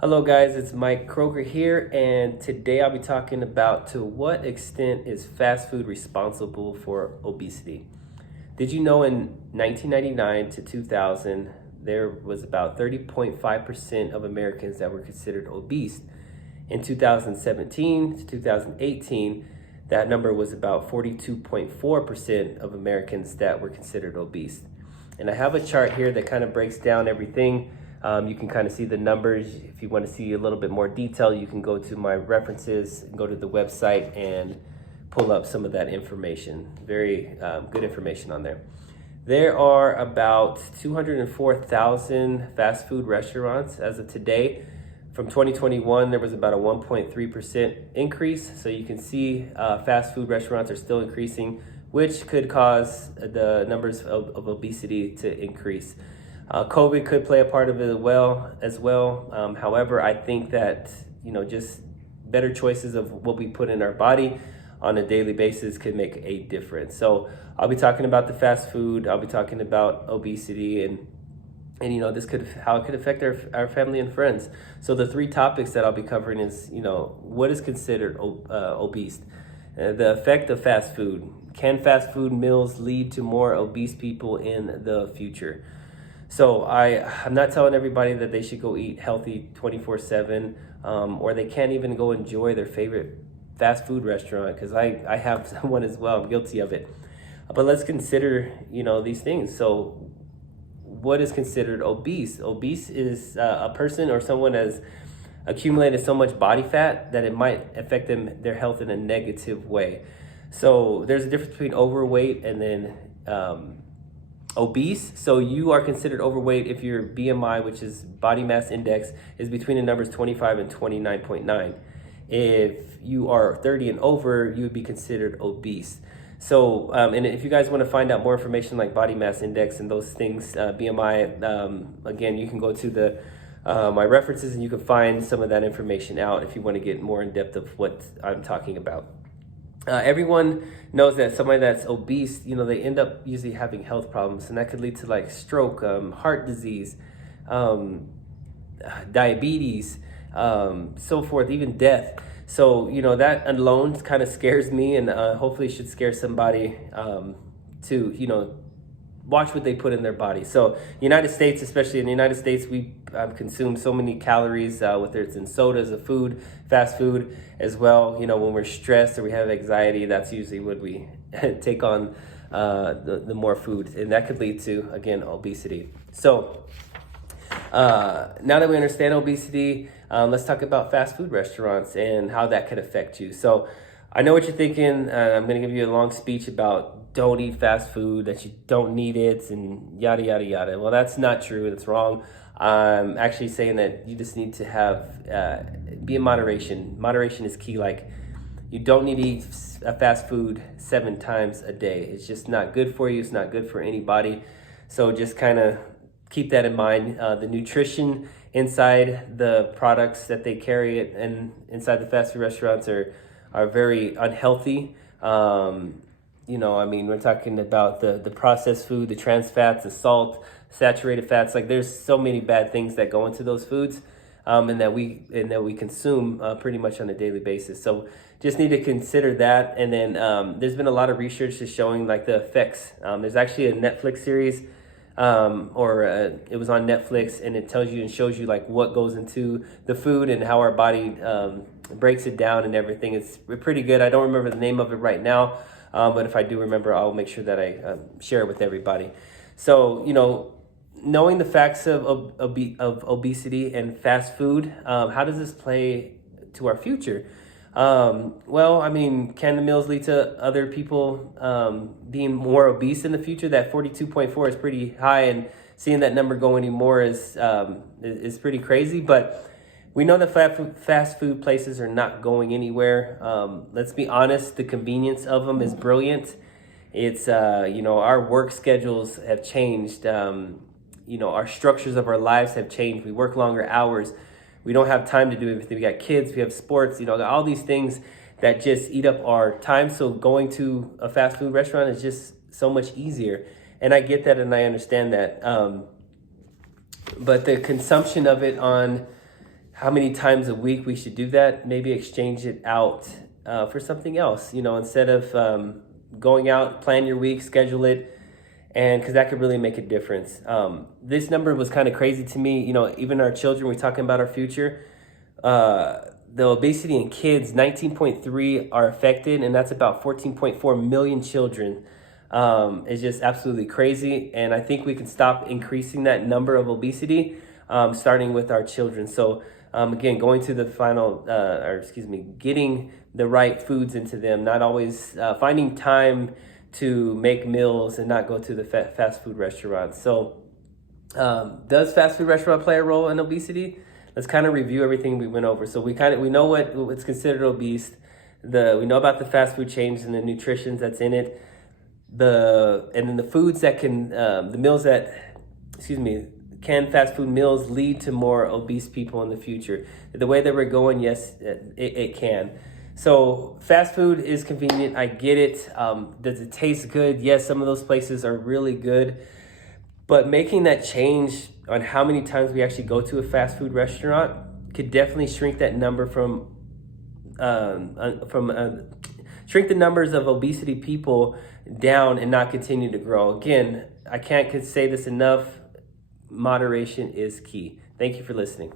Hello guys, it's Mike Kroger here, and today I'll be talking about to what extent is fast food responsible for obesity. Did you know in 1999 to 2000, there was about 30.5% of Americans that were considered obese. In 2017 to 2018, that number was about 42.4% of Americans that were considered obese. And I have a chart here that kind of breaks down everything. You can kind of see the numbers. If you want to see a little bit more detail, you can go to my references, go to the website and pull up some of that information. Very good information on there. There are about 204,000 fast food restaurants as of today. From 2021, there was about a 1.3% increase. So you can see fast food restaurants are still increasing, which could cause the numbers of obesity to increase. COVID could play a part of it as well. However, I think that, just better choices of what we put in our body on a daily basis could make a difference. So I'll be talking about the fast food. I'll be talking about obesity and how it could affect our family and friends. So the three topics that I'll be covering is, what is considered obese? The effect of fast food. Can fast food meals lead to more obese people in the future? So I'm not telling everybody that they should go eat healthy 24/7, or they can't even go enjoy their favorite fast food restaurant, because I have one as well. I'm guilty of it. But let's consider, these things. So what is considered obese? Obese is a person or someone has accumulated so much body fat that it might affect their health in a negative way. So there's a difference between overweight and then obese. So you are considered overweight if your BMI, which is body mass index, is between the numbers 25 and 29.9. If you are 30 and over, you would be considered obese. So, and if you guys want to find out more information like body mass index and those things, BMI, again, you can go to my references and you can find some of that information out if you want to get more in depth of what I'm talking about. Everyone knows that somebody that's obese, they end up usually having health problems, and that could lead to like stroke, heart disease, diabetes, so forth, even death. So, that alone kind of scares me, and hopefully should scare somebody to, watch what they put in their body. So United States, especially in the United States, we consume so many calories, whether it's in sodas, of food, fast food as well. When we're stressed or we have anxiety, that's usually when we take on the more food, and that could lead to, again, obesity. So now that we understand obesity, let's talk about fast food restaurants and how that could affect you. So I know what you're thinking. I'm going to give you a long speech about don't eat fast food, that you don't need it, and yada, yada, yada. Well, that's not true. That's wrong. I'm actually saying that you just need to be in moderation. Moderation is key. Like, you don't need to eat fast food 7 times a day. It's just not good for you. It's not good for anybody. So just kind of keep that in mind. The nutrition inside the products that they carry and inside the fast food restaurants are very unhealthy. We're talking about the processed food, the trans fats, the salt, saturated fats. Like, there's so many bad things that go into those foods, and that we consume pretty much on a daily basis. So just need to consider that. And then there's been a lot of research just showing like the effects. There's actually a Netflix series, it was on Netflix, and it tells you and shows you like what goes into the food and how our body breaks it down and everything. It's pretty good. I don't remember the name of it right now. But if I do remember, I'll make sure that I share it with everybody. So, knowing the facts of obesity and fast food, how does this play to our future? Can the meals lead to other people being more obese in the future? That 42.4 is pretty high, and seeing that number go anymore is pretty crazy. But we know that fast food places are not going anywhere. Let's be honest, the convenience of them is brilliant. It's, our work schedules have changed. Our structures of our lives have changed. We work longer hours. We don't have time to do everything. We got kids, we have sports, all these things that just eat up our time. So going to a fast food restaurant is just so much easier. And I get that and I understand that. But the consumption of it on how many times a week we should do that. Maybe exchange it out for something else, instead of going out, plan your week, schedule it, and because that could really make a difference. This number was kind of crazy to me. Even our children, we're talking about our future. The obesity in kids, 19.3 are affected, and that's about 14.4 million children. It's just absolutely crazy, and I think we can stop increasing that number of obesity, starting with our children. So again, going to the getting the right foods into them, not always finding time to make meals and not go to the fast food restaurants. So does fast food restaurant play a role in obesity? Let's kind of review everything we went over. So we know what's considered obese. We know about the fast food chains and the nutrition that's in it. And then the foods that can can fast food meals lead to more obese people in the future? The way that we're going, yes, it can. So fast food is convenient. I get it. Does it taste good? Yes, some of those places are really good. But making that change on how many times we actually go to a fast food restaurant could definitely shrink that number shrink the numbers of obesity people down and not continue to grow. Again, I can't say this enough. Moderation is key. Thank you for listening.